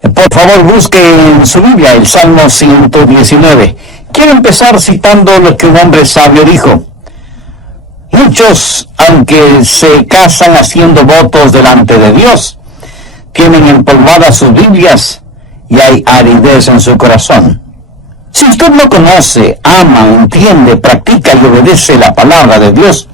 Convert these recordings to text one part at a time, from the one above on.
Por favor, busque en su Biblia el Salmo 119. Quiero empezar citando lo que un hombre sabio dijo. Muchos, aunque se casan haciendo votos delante de Dios, tienen empolvadas sus Biblias y hay aridez en su corazón. Si usted no conoce, ama, entiende, practica y obedece la palabra de Dios,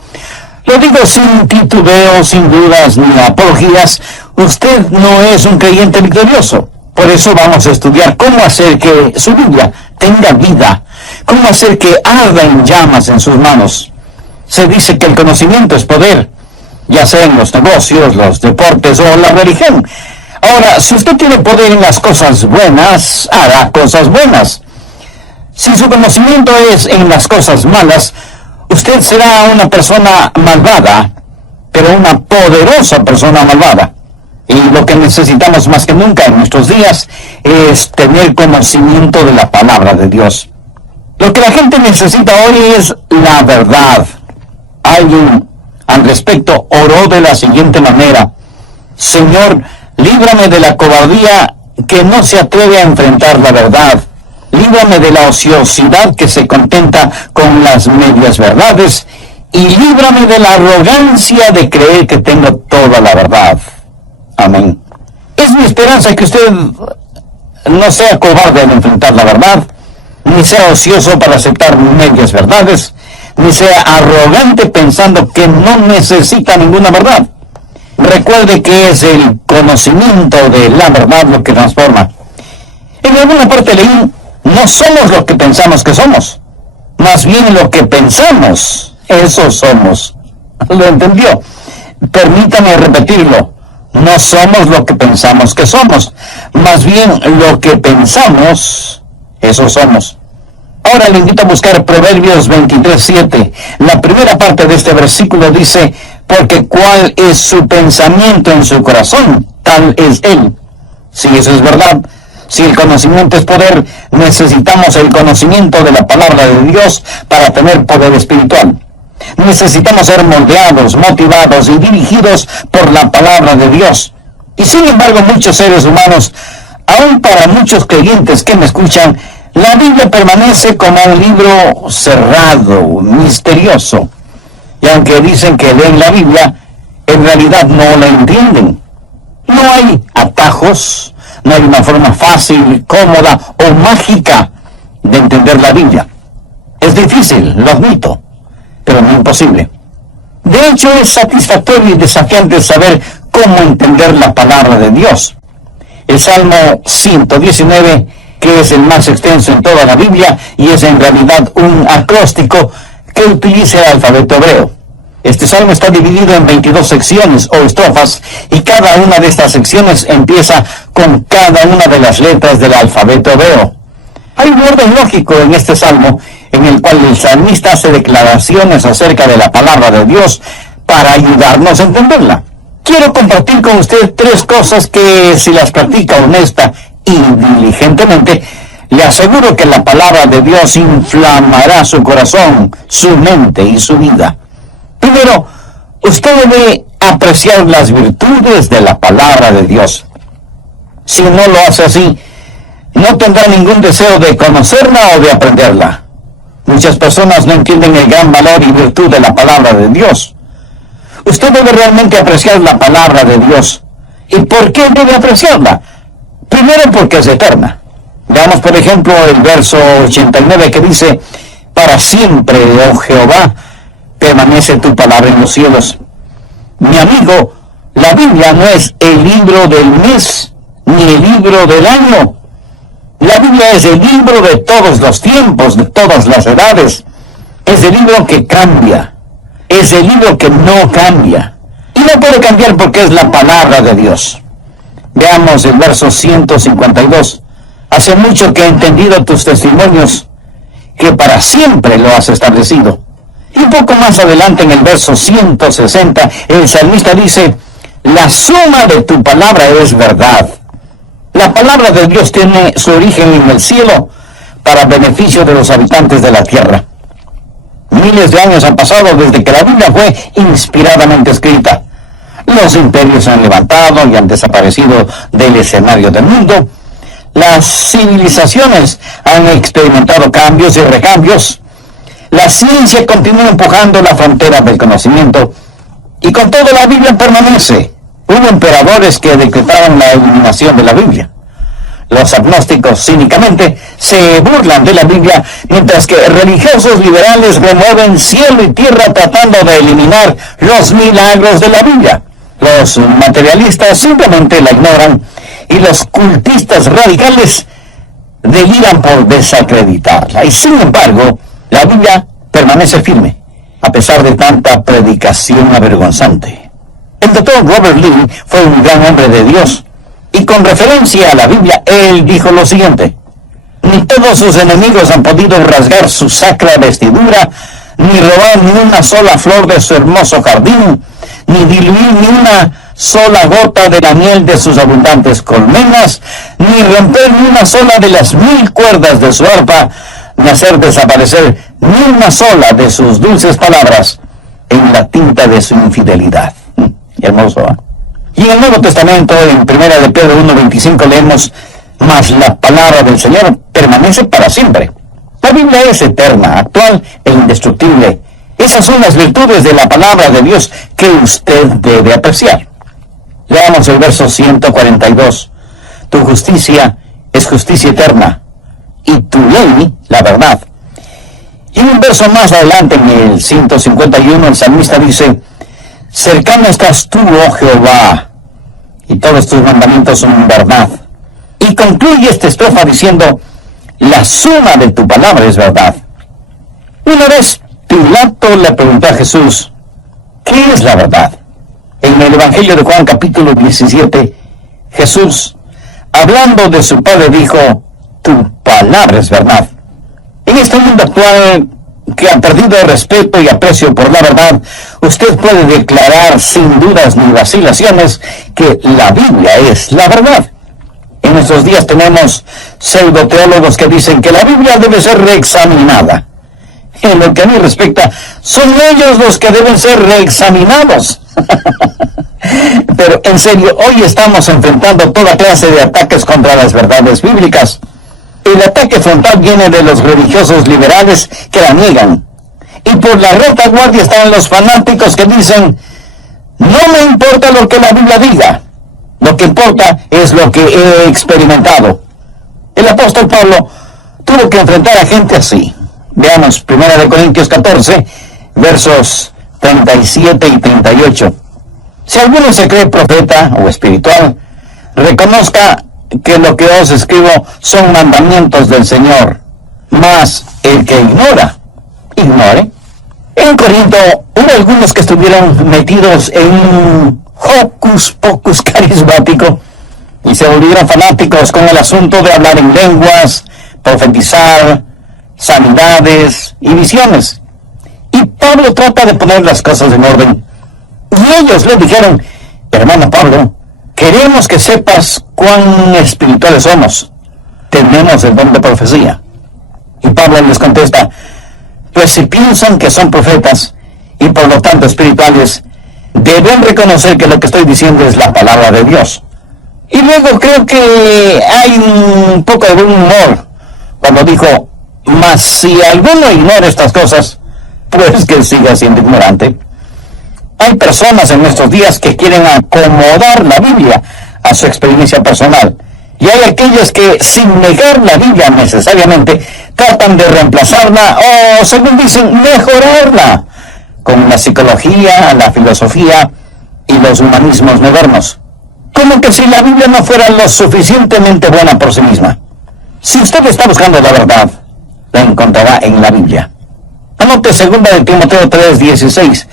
lo digo sin titubeo, sin dudas ni apologías, usted no es un creyente victorioso. Por eso vamos a estudiar cómo hacer que su Biblia tenga vida, cómo hacer que arda en llamas en sus manos. Se dice que el conocimiento es poder, ya sea en los negocios, los deportes o la religión. Ahora, si usted tiene poder en las cosas buenas, hará cosas buenas. Si su conocimiento es en las cosas malas, usted será una persona malvada, pero una poderosa persona malvada. Y lo que necesitamos más que nunca en nuestros días es tener conocimiento de la palabra de Dios. Lo que la gente necesita hoy es la verdad. Alguien al respecto oró de la siguiente manera: Señor, líbrame de la cobardía que no se atreve a enfrentar la verdad. Líbrame de la ociosidad que se contenta con las medias verdades. Y líbrame de la arrogancia de creer que tengo toda la verdad. Amén. Es mi esperanza que usted no sea cobarde al enfrentar la verdad, ni sea ocioso para aceptar medias verdades, ni sea arrogante pensando que no necesita ninguna verdad. Recuerde que es el conocimiento de la verdad lo que transforma. En alguna parte leí, no somos lo que pensamos que somos, más bien lo que pensamos, eso somos. ¿Lo entendió? Permítame repetirlo. No somos lo que pensamos que somos, más bien lo que pensamos, eso somos. Ahora le invito a buscar Proverbios 23:7. La primera parte de este versículo dice: porque cuál es su pensamiento en su corazón, tal es él. Si eso es verdad, si el conocimiento es poder, necesitamos el conocimiento de la palabra de Dios para tener poder espiritual. Necesitamos ser moldeados, motivados y dirigidos por la palabra de Dios. Y sin embargo, muchos seres humanos, aun para muchos creyentes que me escuchan, la Biblia permanece como un libro cerrado, misterioso. Y aunque dicen que leen la Biblia, en realidad no la entienden. No hay atajos, no hay una forma fácil, cómoda o mágica de entender la Biblia. Es difícil, lo admito, pero no imposible. De hecho, es satisfactorio y desafiante saber cómo entender la palabra de Dios. El Salmo 119, que es el más extenso en toda la Biblia y es en realidad un acróstico que utiliza el alfabeto hebreo. Este salmo está dividido en 22 secciones o estrofas y cada una de estas secciones empieza con cada una de las letras del alfabeto hebreo. Hay un orden lógico en este salmo en el cual el salmista hace declaraciones acerca de la palabra de Dios para ayudarnos a entenderla. Quiero compartir con usted 3 cosas que, si las practica honesta y diligentemente, le aseguro que la palabra de Dios inflamará su corazón, su mente y su vida. Primero, usted debe apreciar las virtudes de la palabra de Dios. Si no lo hace así, no tendrá ningún deseo de conocerla o de aprenderla. Muchas personas no entienden el gran valor y virtud de la palabra de Dios. Usted debe realmente apreciar la palabra de Dios. ¿Y por qué debe apreciarla? Primero, porque es eterna. Veamos, por ejemplo, el verso 89 que dice: para siempre, oh Jehová, permanece tu palabra en los cielos. Mi amigo, la Biblia no es el libro del mes, ni el libro del año. La Biblia es el libro de todos los tiempos, de todas las edades. Es el libro que cambia. Es el libro que no cambia. Y no puede cambiar porque es la palabra de Dios. Veamos el verso 152. Hace mucho que he entendido tus testimonios, que para siempre lo has establecido. Y un poco más adelante en el verso 160, el salmista dice: la suma de tu palabra es verdad. La palabra de Dios tiene su origen en el cielo para beneficio de los habitantes de la tierra. Miles de años han pasado desde que la Biblia fue inspiradamente escrita. Los imperios se han levantado y han desaparecido del escenario del mundo. Las civilizaciones han experimentado cambios y recambios. La ciencia continúa empujando la frontera del conocimiento. Y con todo la Biblia permanece. Hubo emperadores que decretaron la eliminación de la Biblia. Los agnósticos cínicamente se burlan de la Biblia, mientras que religiosos liberales remueven cielo y tierra tratando de eliminar los milagros de la Biblia. Los materialistas simplemente la ignoran y los cultistas radicales deliran por desacreditarla. Y sin embargo, la Biblia permanece firme, a pesar de tanta predicación avergonzante. El doctor Robert Lee fue un gran hombre de Dios, y con referencia a la Biblia, él dijo lo siguiente: ni todos sus enemigos han podido rasgar su sacra vestidura, ni robar ni una sola flor de su hermoso jardín, ni diluir ni una sola gota de la miel de sus abundantes colmenas, ni romper ni una sola de las 1000 cuerdas de su arpa, ni hacer desaparecer ni una sola de sus dulces palabras en la tinta de su infidelidad. Hermoso, ¿eh? Y en el Nuevo Testamento, en 1 de Pedro 1:25, leemos: mas la palabra del Señor permanece para siempre. La Biblia es eterna, actual e indestructible. Esas son las virtudes de la palabra de Dios que usted debe apreciar. Leamos el verso 142. Tu justicia es justicia eterna, y tu ley, la verdad. Y un verso más adelante, en el 151, el salmista dice: cercano estás tú, oh Jehová, y todos tus mandamientos son verdad. Y concluye esta estrofa diciendo: la suma de tu palabra es verdad. Una vez Pilato le preguntó a Jesús: ¿qué es la verdad? En el Evangelio de Juan capítulo 17, Jesús, hablando de su Padre, dijo: tu palabra es verdad. En este mundo actual, que ha perdido el respeto y aprecio por la verdad, usted puede declarar sin dudas ni vacilaciones que la Biblia es la verdad. En nuestros días tenemos pseudoteólogos que dicen que la Biblia debe ser reexaminada. En lo que a mí respecta, son ellos los que deben ser reexaminados. Pero en serio, hoy estamos enfrentando toda clase de ataques contra las verdades bíblicas. El ataque frontal viene de los religiosos liberales que la niegan. Y por la retaguardia están los fanáticos que dicen: no me importa lo que la Biblia diga, lo que importa es lo que he experimentado. El apóstol Pablo tuvo que enfrentar a gente así. Veamos 1 Corintios 14, versos 37 y 38. Si alguno se cree profeta o espiritual, reconozca que lo que os escribo son mandamientos del Señor. Mas el que ignore. En Corinto hubo algunos que estuvieron metidos en un hocus pocus carismático y se volvieron fanáticos con el asunto de hablar en lenguas, profetizar, sanidades y visiones. Y Pablo trata de poner las cosas en orden. Y ellos le dijeron: hermano Pablo, queremos que sepas cuán espirituales somos. Tenemos el don de profecía. Y Pablo les contesta: pues si piensan que son profetas y por lo tanto espirituales, deben reconocer que lo que estoy diciendo es la palabra de Dios. Y luego creo que hay un poco de buen humor cuando dijo: mas si alguno ignora estas cosas, pues que siga siendo ignorante. Hay personas en nuestros días que quieren acomodar la Biblia a su experiencia personal. Y hay aquellos que, sin negar la Biblia necesariamente, tratan de reemplazarla o, según dicen, mejorarla con la psicología, la filosofía y los humanismos modernos. Como que si la Biblia no fuera lo suficientemente buena por sí misma. Si usted está buscando la verdad, la encontrará en la Biblia. Anote 2 de Timoteo 3:16.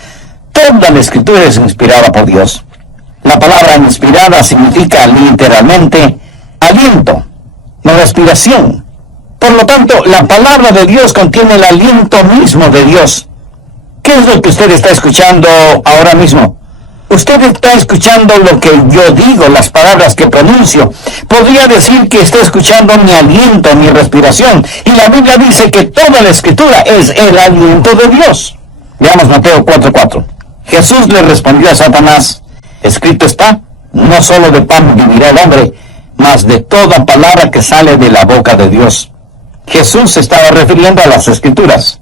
Toda la Escritura es inspirada por Dios. La palabra inspirada significa literalmente aliento, no respiración. Por lo tanto, la palabra de Dios contiene el aliento mismo de Dios. ¿Qué es lo que usted está escuchando ahora mismo? Usted está escuchando lo que yo digo, las palabras que pronuncio. Podría decir que está escuchando mi aliento, mi respiración. Y la Biblia dice que toda la Escritura es el aliento de Dios. Veamos Mateo 4:4. Jesús le respondió a Satanás: Escrito está, no solo de pan vivirá el hombre, mas de toda palabra que sale de la boca de Dios. Jesús se estaba refiriendo a las Escrituras.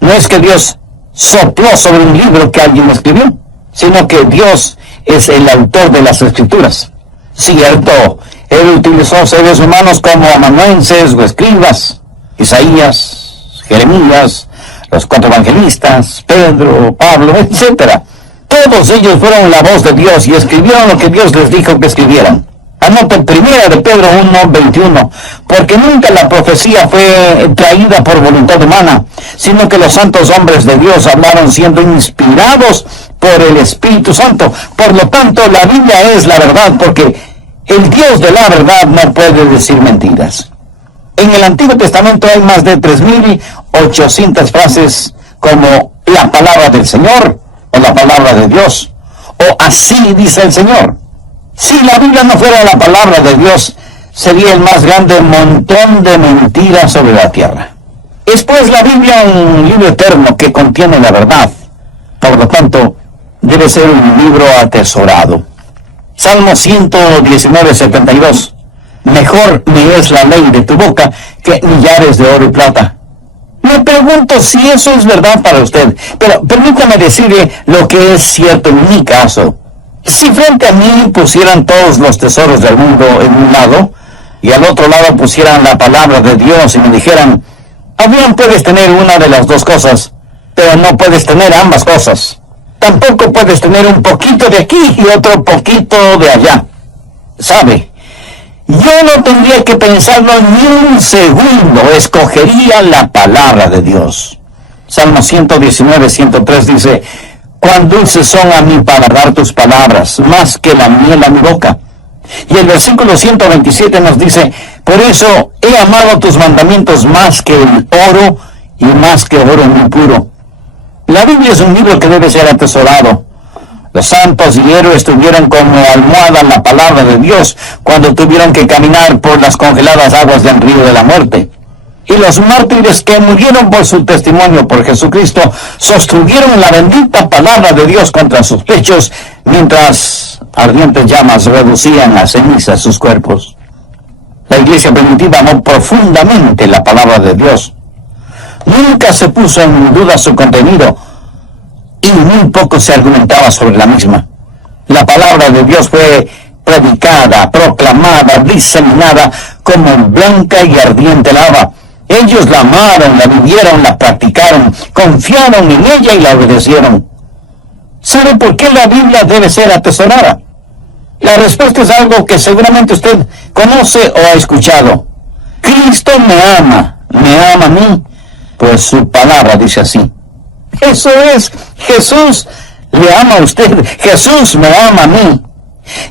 No es que Dios sopló sobre un libro que alguien escribió, sino que Dios es el autor de las Escrituras. Cierto, Él utilizó seres humanos como amanuenses o escribas, Isaías, Jeremías, los 4 evangelistas, Pedro, Pablo, etc. Todos ellos fueron la voz de Dios y escribieron lo que Dios les dijo que escribieran. Anoten 1 de Pedro 1:21, porque nunca la profecía fue traída por voluntad humana, sino que los santos hombres de Dios hablaron siendo inspirados por el Espíritu Santo. Por lo tanto, la Biblia es la verdad, porque el Dios de la verdad no puede decir mentiras. En el Antiguo Testamento hay más de 3.800 frases como la palabra del Señor o la palabra de Dios, o así dice el Señor. Si la Biblia no fuera la palabra de Dios, sería el más grande montón de mentiras sobre la tierra. Es pues la Biblia un libro eterno que contiene la verdad. Por lo tanto, debe ser un libro atesorado. Salmo 119:72. Mejor me es la ley de tu boca que millares de oro y plata. Me pregunto si eso es verdad para usted, pero permítame decirle lo que es cierto en mi caso. Si frente a mí pusieran todos los tesoros del mundo en un lado, y al otro lado pusieran la palabra de Dios y me dijeran, bien puedes tener una de las dos cosas, pero no puedes tener ambas cosas. Tampoco puedes tener un poquito de aquí y otro poquito de allá. ¿Sabe? Yo no tendría que pensarlo ni un segundo, escogería la palabra de Dios. Salmo 119:103 dice, cuán dulces son a mi paladar tus palabras, más que la miel a mi boca. Y el versículo 127 nos dice, por eso he amado tus mandamientos más que el oro y más que oro muy puro. La Biblia es un libro que debe ser atesorado. Los santos y héroes tuvieron como almohada la palabra de Dios cuando tuvieron que caminar por las congeladas aguas del río de la muerte. Y los mártires que murieron por su testimonio por Jesucristo sostuvieron la bendita palabra de Dios contra sus pechos, mientras ardientes llamas reducían a cenizas sus cuerpos. La iglesia primitiva amó profundamente la palabra de Dios. Nunca se puso en duda su contenido, y muy poco se argumentaba sobre la misma. La palabra de Dios fue predicada, proclamada, diseminada como blanca y ardiente lava. Ellos la amaron, la vivieron, la practicaron, confiaron en ella y la obedecieron. ¿Sabe por qué la Biblia debe ser atesorada? La respuesta es algo que seguramente usted conoce o ha escuchado. Cristo me ama a mí, pues su palabra dice así. Eso es, Jesús le ama a usted, Jesús me ama a mí.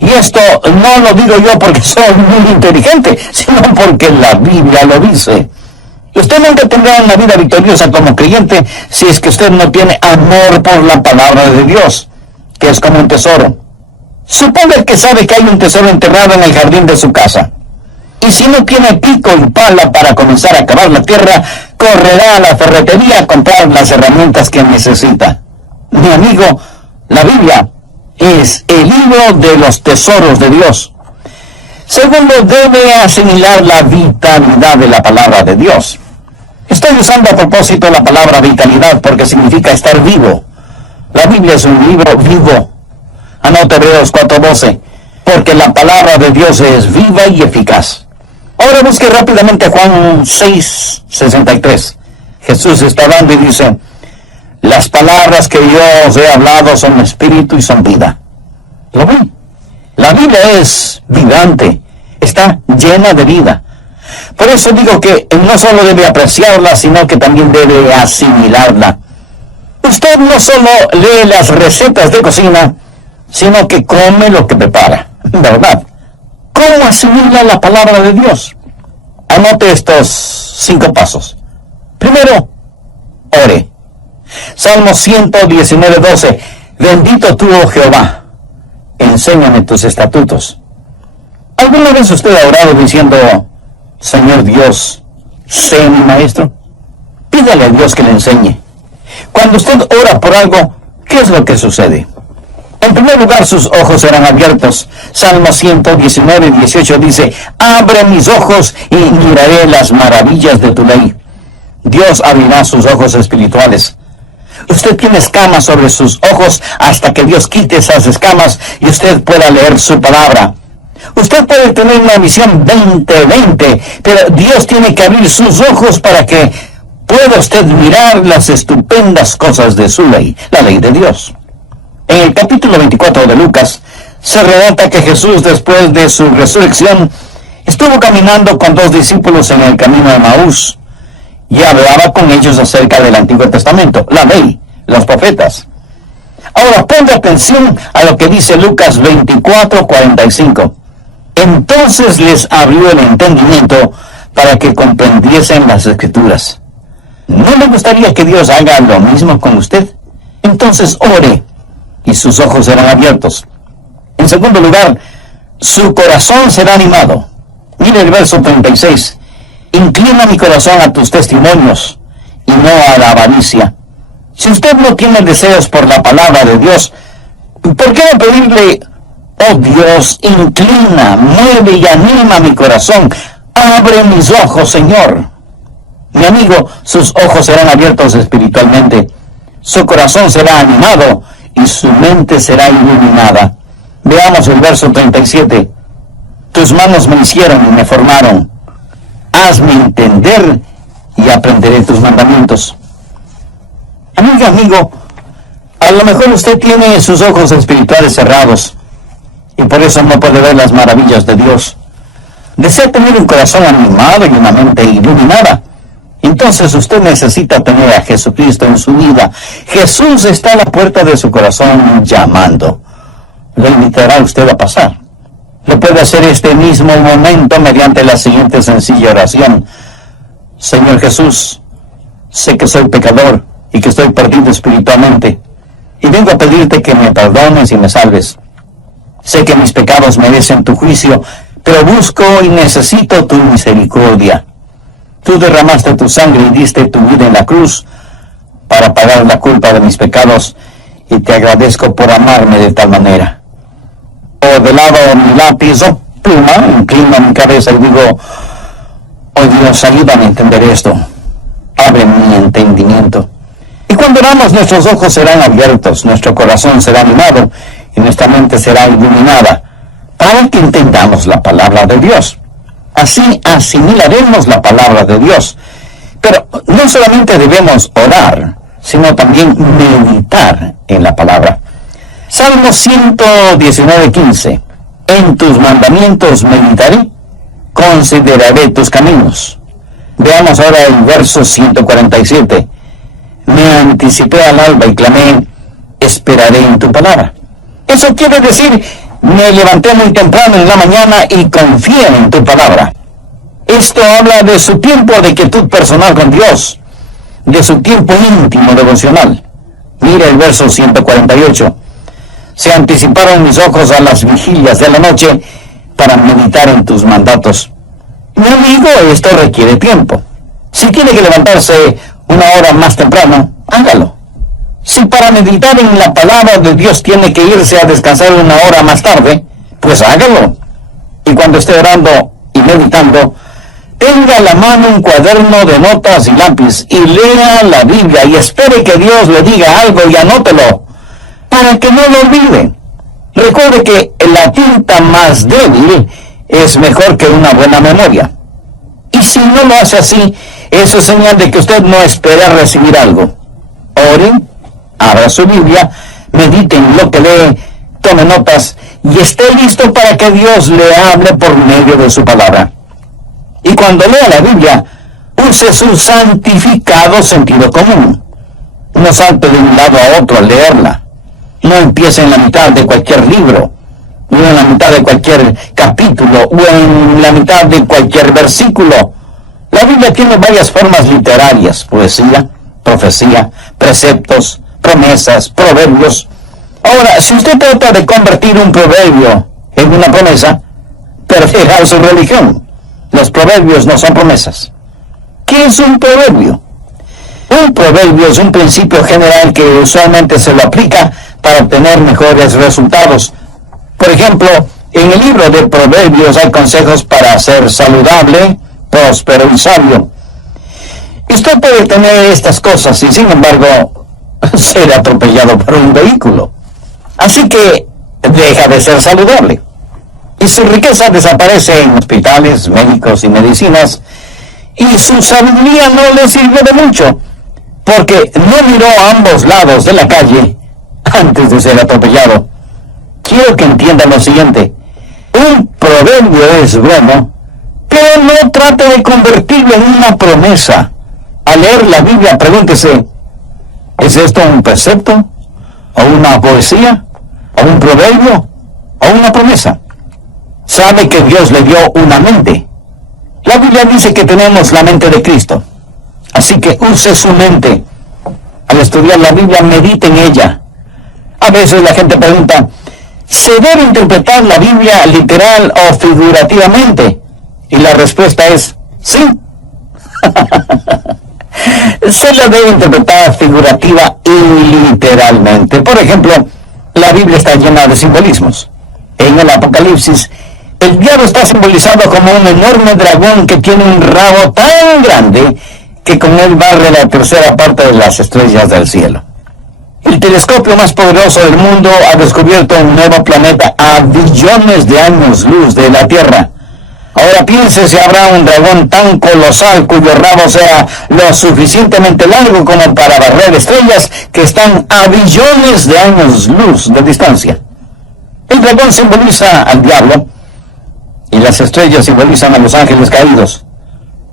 Y esto no lo digo yo porque soy muy inteligente, sino porque la Biblia lo dice. Usted nunca tendrá una vida victoriosa como creyente si es que usted no tiene amor por la palabra de Dios, que es como un tesoro. Suponga que sabe que hay un tesoro enterrado en el jardín de su casa. Y si no tiene pico y pala para comenzar a cavar la tierra, correrá a la ferretería a comprar las herramientas que necesita. Mi amigo, la Biblia es el libro de los tesoros de Dios. Segundo, debe asimilar la vitalidad de la palabra de Dios. Estoy usando a propósito la palabra vitalidad porque significa estar vivo. La Biblia es un libro vivo. Anote Hebreos 4:12, porque la palabra de Dios es viva y eficaz. Ahora busque rápidamente Juan 6:63. Jesús está hablando y dice, las palabras que yo os he hablado son espíritu y son vida. ¿Lo ven? La Biblia es vibrante, está llena de vida. Por eso digo que no solo debe apreciarla, sino que también debe asimilarla. Usted no solo lee las recetas de cocina, sino que come lo que prepara, ¿verdad? ¿Cómo asimila la palabra de Dios? Anote estos 5 pasos. Primero, ore. Salmo 119:12. Bendito tú, oh Jehová, enséñame tus estatutos. ¿Alguna vez usted ha orado diciendo, Señor Dios, sé mi maestro? Pídale a Dios que le enseñe. Cuando usted ora por algo, ¿qué es lo que sucede? En primer lugar, sus ojos serán abiertos. Salmo 119, 18 dice, abre mis ojos y miraré las maravillas de tu ley. Dios abrirá sus ojos espirituales. Usted tiene escamas sobre sus ojos hasta que Dios quite esas escamas y usted pueda leer su palabra. Usted puede tener una visión 20/20, pero Dios tiene que abrir sus ojos para que pueda usted mirar las estupendas cosas de su ley, la ley de Dios. En el capítulo 24 de Lucas, se relata que Jesús, después de su resurrección, estuvo caminando con 2 discípulos en el camino de Maús y hablaba con ellos acerca del Antiguo Testamento, la ley, los profetas. Ahora ponga atención a lo que dice Lucas 24:45. Entonces les abrió el entendimiento para que comprendiesen las Escrituras. ¿No le gustaría que Dios haga lo mismo con usted? Entonces ore y sus ojos serán abiertos. En segundo lugar, su corazón será animado. Mire el verso 36. Inclina mi corazón a tus testimonios y no a la avaricia. Si usted no tiene deseos por la palabra de Dios, ¿por qué no pedirle, oh Dios, inclina, mueve y anima mi corazón? Abre mis ojos, Señor. Mi amigo, sus ojos serán abiertos espiritualmente. Su corazón será animado y su mente será iluminada. Veamos el verso 37. Tus manos me hicieron y me formaron. Hazme entender y aprenderé tus mandamientos. Amigo, a lo mejor usted tiene sus ojos espirituales cerrados y por eso no puede ver las maravillas de Dios. Desea tener un corazón animado y una mente iluminada. Entonces usted necesita tener a Jesucristo en su vida. Jesús está a la puerta de su corazón llamando. Le invitará a usted a pasar. Lo puede hacer este mismo momento mediante la siguiente sencilla oración. Señor Jesús, sé que soy pecador y que estoy perdido espiritualmente, y vengo a pedirte que me perdones y me salves. Sé que mis pecados merecen tu juicio, pero busco y necesito tu misericordia. Tú derramaste tu sangre y diste tu vida en la cruz para pagar la culpa de mis pecados, y te agradezco por amarme de tal manera. O de lado mi lápiz o pluma, inclino mi cabeza y digo, oh Dios, ayúdame a entender esto. Abre mi entendimiento. Y cuando oramos, nuestros ojos serán abiertos, nuestro corazón será animado y nuestra mente será iluminada para que entendamos la palabra de Dios. Así asimilaremos la palabra de Dios. Pero no solamente debemos orar, sino también meditar en la palabra. Salmo 119:15. En tus mandamientos meditaré, consideraré tus caminos. Veamos ahora el verso 147. Me anticipé al alba y clamé, esperaré en tu palabra. Eso quiere decir, me levanté muy temprano en la mañana y confié en tu palabra. Esto habla de su tiempo de quietud personal con Dios, de su tiempo íntimo devocional. Mira el verso 148. Se anticiparon mis ojos a las vigilias de la noche para meditar en tus mandatos. Mi amigo, esto requiere tiempo. Si tiene que levantarse una hora más temprano, hágalo. Si para meditar en la palabra de Dios tiene que irse a descansar una hora más tarde, pues hágalo. Y cuando esté orando y meditando, tenga a la mano un cuaderno de notas y lápiz y lea la Biblia y espere que Dios le diga algo y anótelo, para que no lo olvide. Recuerde que la tinta más débil es mejor que una buena memoria. Y si no lo hace así, eso es señal de que usted no espera recibir algo. Ore, abra su Biblia, medite en lo que lee, tome notas y esté listo para que Dios le hable por medio de su palabra. Y cuando lea la Biblia, use su santificado sentido común. No salte de un lado a otro al leerla. No empiece en la mitad de cualquier libro, o en la mitad de cualquier capítulo, o en la mitad de cualquier versículo. La Biblia tiene varias formas literarias: poesía, profecía, preceptos, promesas, proverbios. Ahora, si usted trata de convertir un proverbio en una promesa, perderá su religión. Los proverbios no son promesas. ¿Qué es un proverbio? Un proverbio es un principio general que usualmente se lo aplica para obtener mejores resultados. Por ejemplo, en el libro de Proverbios hay consejos para ser saludable, próspero y sabio. Usted puede tener estas cosas y, sin embargo, ser atropellado por un vehículo. Así que deja de ser saludable. Y su riqueza desaparece en hospitales, médicos y medicinas, y su sabiduría no le sirvió de mucho, porque no miró a ambos lados de la calle antes de ser atropellado. Quiero que entiendan lo siguiente: un proverbio es bueno, pero no trate de convertirlo en una promesa. Al leer la Biblia, pregúntese: ¿es esto un precepto? ¿O una poesía? ¿O un proverbio? ¿O una promesa? Sabe que Dios le dio una mente. La Biblia dice que tenemos la mente de Cristo. Así que use su mente. Al estudiar la Biblia, medite en ella. A veces la gente pregunta: ¿se debe interpretar la Biblia literal o figurativamente? Y la respuesta es sí. Se la debe interpretar figurativa y literalmente. Por ejemplo, la Biblia está llena de simbolismos. En el Apocalipsis, el diablo está simbolizado como un enorme dragón que tiene un rabo tan grande que con él barre la tercera parte de las estrellas del cielo. El telescopio más poderoso del mundo ha descubierto un nuevo planeta a billones de años luz de la Tierra. Ahora piense si habrá un dragón tan colosal cuyo rabo sea lo suficientemente largo como para barrer estrellas que están a billones de años luz de distancia. El dragón simboliza al diablo y las estrellas simbolizan a los ángeles caídos.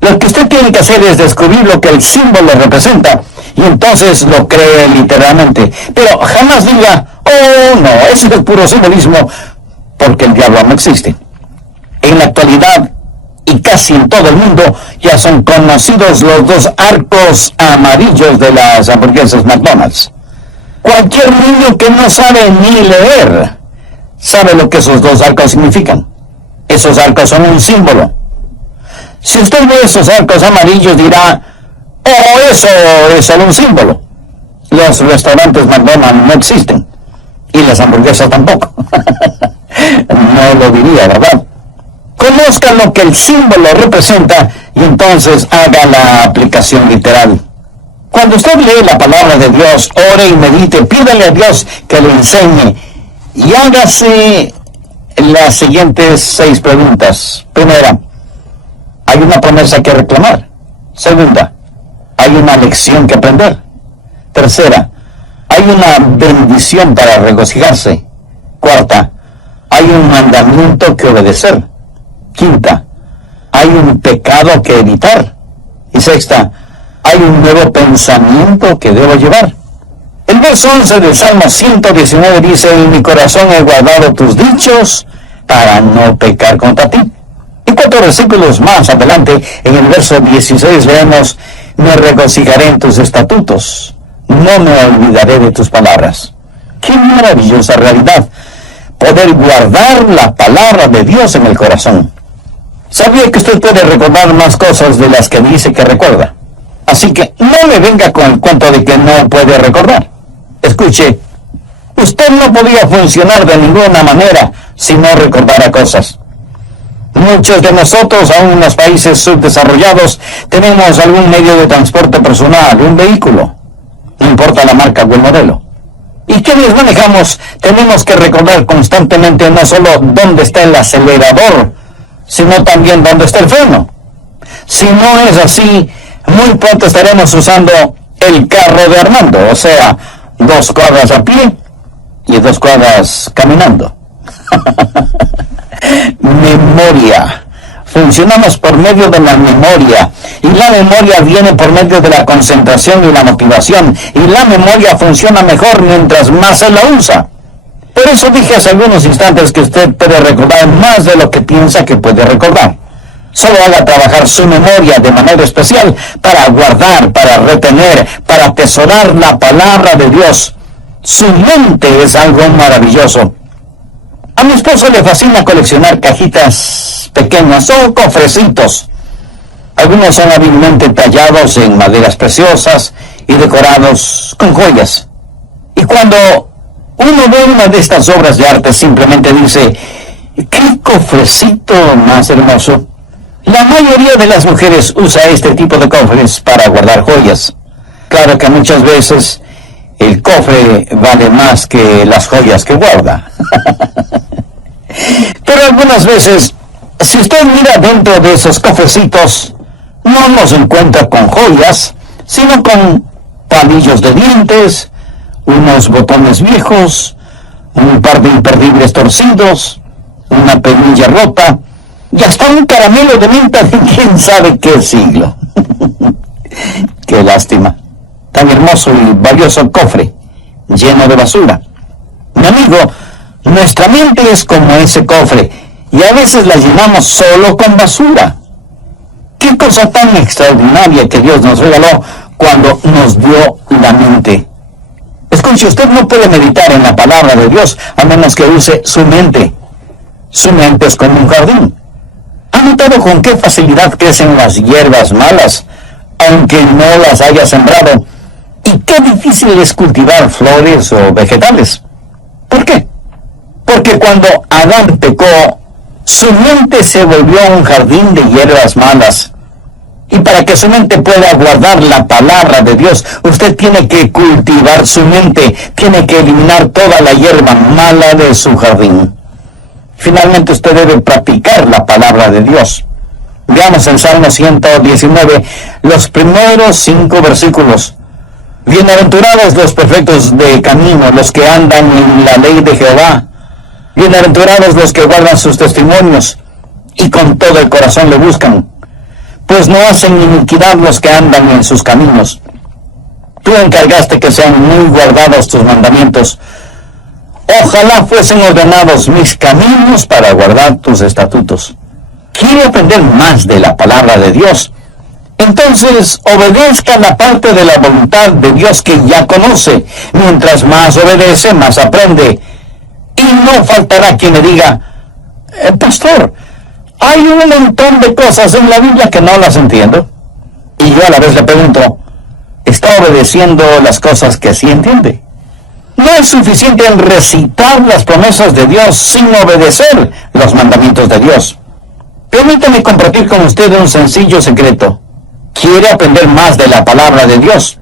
Lo que usted tiene que hacer es descubrir lo que el símbolo representa y entonces lo cree literalmente. Pero jamás diga: oh no, ese es puro simbolismo, porque el diablo no existe. En la actualidad, y casi en todo el mundo, ya son conocidos los dos arcos amarillos de las hamburguesas McDonald's. Cualquier niño que no sabe ni leer sabe lo que esos dos arcos significan. Esos arcos son un símbolo. Si usted ve esos arcos amarillos, dirá: oh, eso es solo un símbolo. Los restaurantes McDonald's no existen. Y las hamburguesas tampoco. No lo diría, ¿verdad? Conozca lo que el símbolo representa y entonces haga la aplicación literal. Cuando usted lee la palabra de Dios, ore y medite, pídale a Dios que le enseñe y hágase las siguientes 6 preguntas. Primera: ¿hay una promesa que reclamar? Segunda: ¿hay una lección que aprender? Tercera: ¿hay una bendición para regocijarse? Cuarta: ¿hay un mandamiento que obedecer? Quinta: ¿hay un pecado que evitar? Y sexta: ¿hay un nuevo pensamiento que debo llevar? El verso 11 del Salmo 119 dice: en mi corazón he guardado tus dichos para no pecar contra ti. Y 4 versículos más adelante, en el verso 16 leemos: me regocijaré en tus estatutos, no me olvidaré de tus palabras. ¡Qué maravillosa realidad! Poder guardar la palabra de Dios en el corazón. ¿Sabía que usted puede recordar más cosas de las que dice que recuerda? Así que no me venga con el cuento de que no puede recordar. Escuche, usted no podía funcionar de ninguna manera si no recordara cosas. Muchos de nosotros, aún en los países subdesarrollados, tenemos algún medio de transporte personal, un vehículo, no importa la marca o el modelo. Y quienes manejamos tenemos que recordar constantemente no solo dónde está el acelerador, sino también dónde está el freno. Si no es así, muy pronto estaremos usando el carro de Armando, o sea, 2 cuadras a pie y 2 cuadras caminando. Memoria. Funcionamos por medio de la memoria, y la memoria viene por medio de la concentración y la motivación, y la memoria funciona mejor mientras más se la usa. Por eso dije hace algunos instantes que usted puede recordar más de lo que piensa que puede recordar. Solo haga trabajar su memoria de manera especial para guardar, para retener, para atesorar la palabra de Dios. Su mente es algo maravilloso. A mi esposo le fascina coleccionar cajitas pequeñas o cofrecitos. Algunos son hábilmente tallados en maderas preciosas y decorados con joyas. Y cuando Uno ve una de estas obras de arte, simplemente dice, ¡qué cofrecito más hermoso! La mayoría de las mujeres usa este tipo de cofres para guardar joyas. Claro que muchas veces el cofre vale más que las joyas que guarda. Pero algunas veces, si usted mira dentro de esos cofrecitos, no nos encuentra con joyas, sino con palillos de dientes, unos botones viejos, un par de imperdibles torcidos, una penilla rota, y hasta un caramelo de menta de quién sabe qué siglo. Qué lástima. Tan hermoso y valioso cofre, lleno de basura. Mi amigo, nuestra mente es como ese cofre, y a veces la llenamos solo con basura. Qué cosa tan extraordinaria que Dios nos regaló cuando nos dio la mente. Escuche, usted no puede meditar en la palabra de Dios a menos que use su mente. Su mente es como un jardín. ¿Ha notado con qué facilidad crecen las hierbas malas, aunque no las haya sembrado? ¿Y qué difícil es cultivar flores o vegetales? ¿Por qué? Porque cuando Adán pecó, su mente se volvió un jardín de hierbas malas. Y para que su mente pueda guardar la palabra de Dios, usted tiene que cultivar su mente, tiene que eliminar toda la hierba mala de su jardín. Finalmente usted debe practicar la palabra de Dios. Veamos en Salmo 119 los primeros 5 versículos. Bienaventurados los perfectos de camino, los que andan en la ley de Jehová. Bienaventurados los que guardan sus testimonios y con todo el corazón le buscan. Pues no hacen iniquidad los que andan en sus caminos. Tú encargaste que sean muy guardados tus mandamientos. Ojalá fuesen ordenados mis caminos para guardar tus estatutos. ¿Quiere aprender más de la palabra de Dios? Entonces obedezca la parte de la voluntad de Dios que ya conoce. Mientras más obedece, más aprende. Y no faltará quien le diga, pastor, hay un montón de cosas en la Biblia que no las entiendo. Y yo a la vez le pregunto, ¿está obedeciendo las cosas que sí entiende? No es suficiente en recitar las promesas de Dios sin obedecer los mandamientos de Dios. Permítame compartir con usted un sencillo secreto. ¿Quiere aprender más de la palabra de Dios?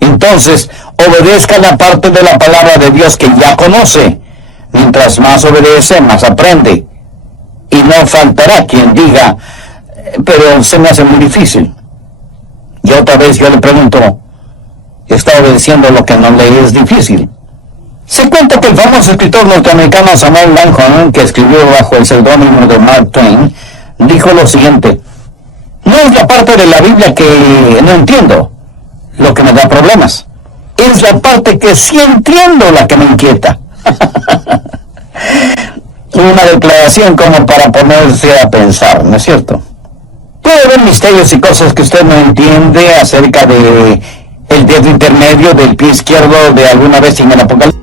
Entonces, obedezca la parte de la palabra de Dios que ya conoce. Mientras más obedece, más aprende. Y no faltará quien diga, pero se me hace muy difícil. Y otra vez yo le pregunto, ¿está obedeciendo lo que no le es difícil? Se cuenta que el famoso escritor norteamericano Samuel Langhorne, que escribió bajo el seudónimo de Mark Twain, dijo lo siguiente: no es la parte de la Biblia que no entiendo lo que me da problemas, es la parte que sí entiendo la que me inquieta. Una declaración como para ponerse a pensar, ¿no es cierto? Puede haber misterios y cosas que usted no entiende acerca de el dedo intermedio del pie izquierdo de alguna vez en el Apocalipsis.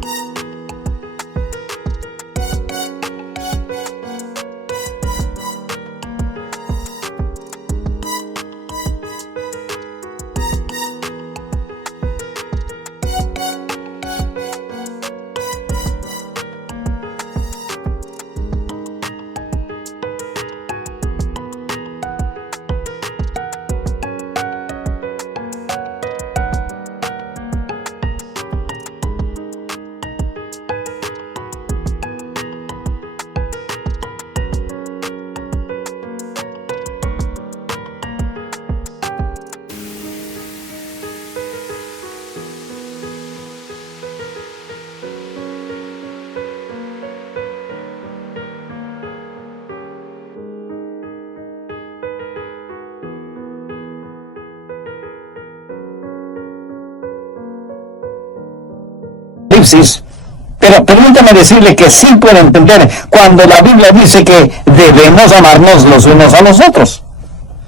Pero permítame decirle que sí puede entender cuando la Biblia dice que debemos amarnos los unos a los otros.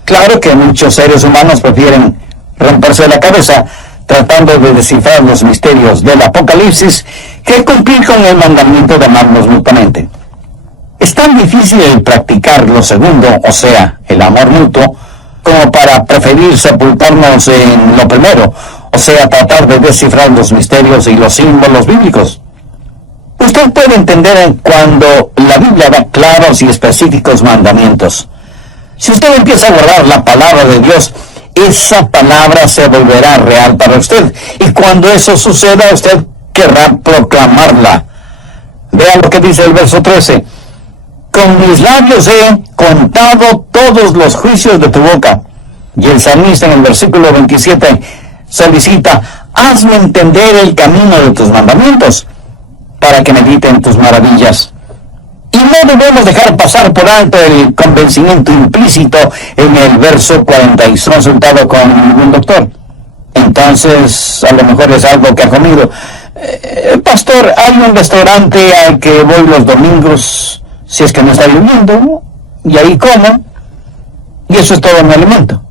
Claro que muchos seres humanos prefieren romperse la cabeza tratando de descifrar los misterios del Apocalipsis que cumplir con el mandamiento de amarnos mutuamente. Es tan difícil el practicar lo segundo, o sea, el amor mutuo, como para preferir sepultarnos en lo primero, o sea, tratar de descifrar los misterios y los símbolos bíblicos. Usted puede entender cuando la Biblia da claros y específicos mandamientos. Si usted empieza a guardar la palabra de Dios, esa palabra se volverá real para usted. Y cuando eso suceda, usted querrá proclamarla. Vea lo que dice el verso 13. Con mis labios he contado todos los juicios de tu boca. Y el salmista en el versículo 27 solicita, hazme entender el camino de tus mandamientos, para que medite en tus maravillas. Y no debemos dejar pasar por alto el convencimiento implícito en el verso 40, consultado con un doctor. Entonces, a lo mejor es algo que ha comido. Pastor, hay un restaurante al que voy los domingos, si es que no está lloviendo, y ahí como, y eso es todo mi alimento.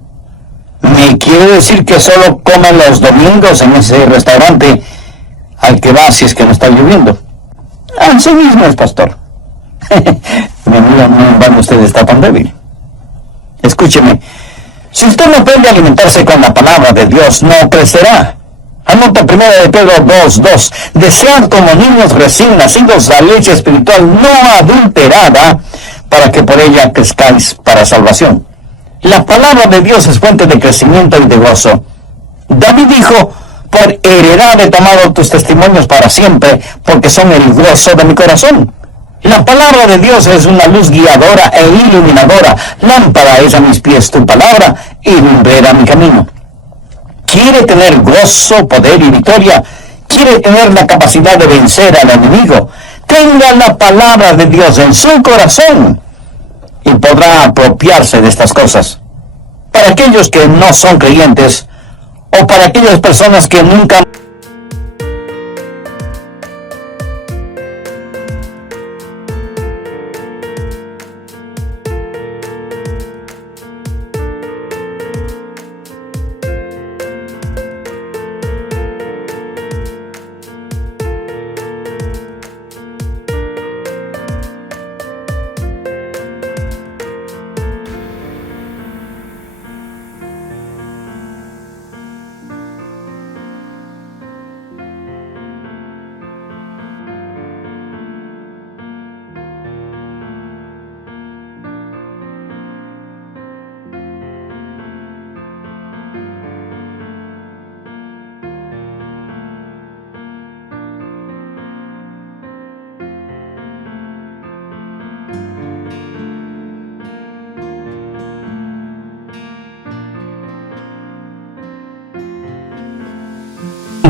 ¿Me quiere decir que solo come los domingos en ese restaurante al que va si es que no está lloviendo? Así mismo es, pastor. Mi amiga, no en vano usted está tan débil. Escúcheme, si usted no puede alimentarse con la palabra de Dios, no crecerá. Anota 1 de Pedro 2:2. Desead como niños recién nacidos la leche espiritual no adulterada, para que por ella crezcáis para salvación. La palabra de Dios es fuente de crecimiento y de gozo. David dijo, por heredad he tomado tus testimonios para siempre, porque son el gozo de mi corazón. La palabra de Dios es una luz guiadora e iluminadora. Lámpara es a mis pies tu palabra y lumbrera mi camino. ¿Quiere tener gozo, poder y victoria? ¿Quiere tener la capacidad de vencer al enemigo? Tenga la palabra de Dios en su corazón y podrá apropiarse de estas cosas. Para aquellos que no son creyentes, o para aquellas personas que nunca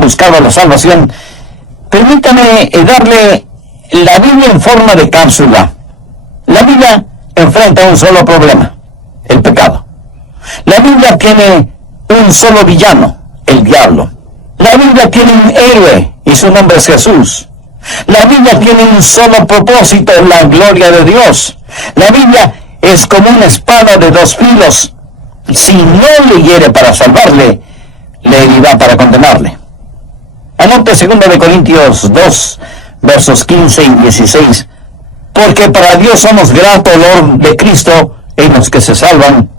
buscado la salvación, permítame darle la Biblia en forma de cápsula. La Biblia enfrenta un solo problema, el pecado. La Biblia tiene un solo villano, el diablo. La Biblia tiene un héroe y su nombre es Jesús. La Biblia tiene un solo propósito, la gloria de Dios. La Biblia es como una espada de dos filos. Si no le hiere para salvarle, le herirá para condenarle. Anote 2 de Corintios 2, versos 15 y 16. Porque para Dios somos grato olor de Cristo en los que se salvan,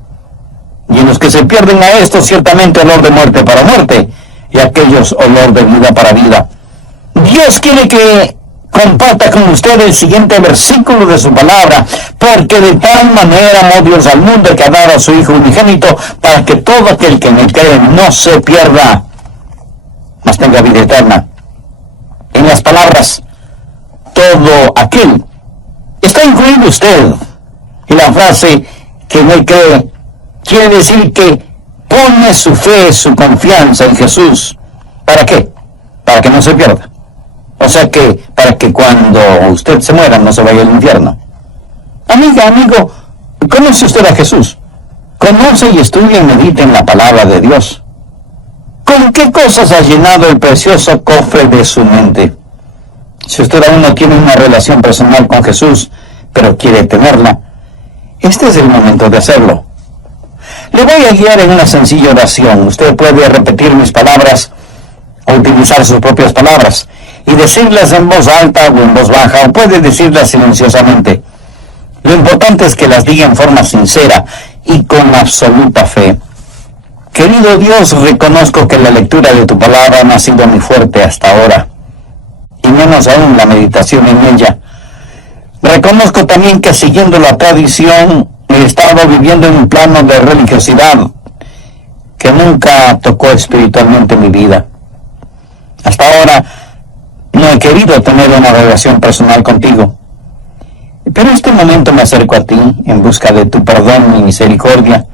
y en los que se pierden a estos ciertamente olor de muerte para muerte, y a aquellos olor de vida para vida. Dios quiere que comparta con usted el siguiente versículo de su palabra, porque de tal manera amó Dios al mundo que ha dado a su Hijo unigénito, para que todo aquel que en él cree no se pierda, mas tenga vida eterna. En las palabras, todo aquel, está incluido usted. Y la frase que en él cree, quiere decir que pone su fe, su confianza en Jesús. ¿Para qué? Para que no se pierda. O sea que, para que cuando usted se muera no se vaya al infierno. Amiga, amigo, ¿conoce usted a Jesús? Conoce y estudia y medita en la palabra de Dios. ¿Con qué cosas ha llenado el precioso cofre de su mente? Si usted aún no tiene una relación personal con Jesús, pero quiere tenerla, este es el momento de hacerlo. Le voy a guiar en una sencilla oración. Usted puede repetir mis palabras o utilizar sus propias palabras y decirlas en voz alta o en voz baja, o puede decirlas silenciosamente. Lo importante es que las diga en forma sincera y con absoluta fe. Querido Dios, reconozco que la lectura de tu palabra no ha sido muy fuerte hasta ahora. Y menos aún la meditación en ella. Reconozco también que siguiendo la tradición he estado viviendo en un plano de religiosidad que nunca tocó espiritualmente mi vida. Hasta ahora no he querido tener una relación personal contigo. Pero en este momento me acerco a ti en busca de tu perdón y misericordia,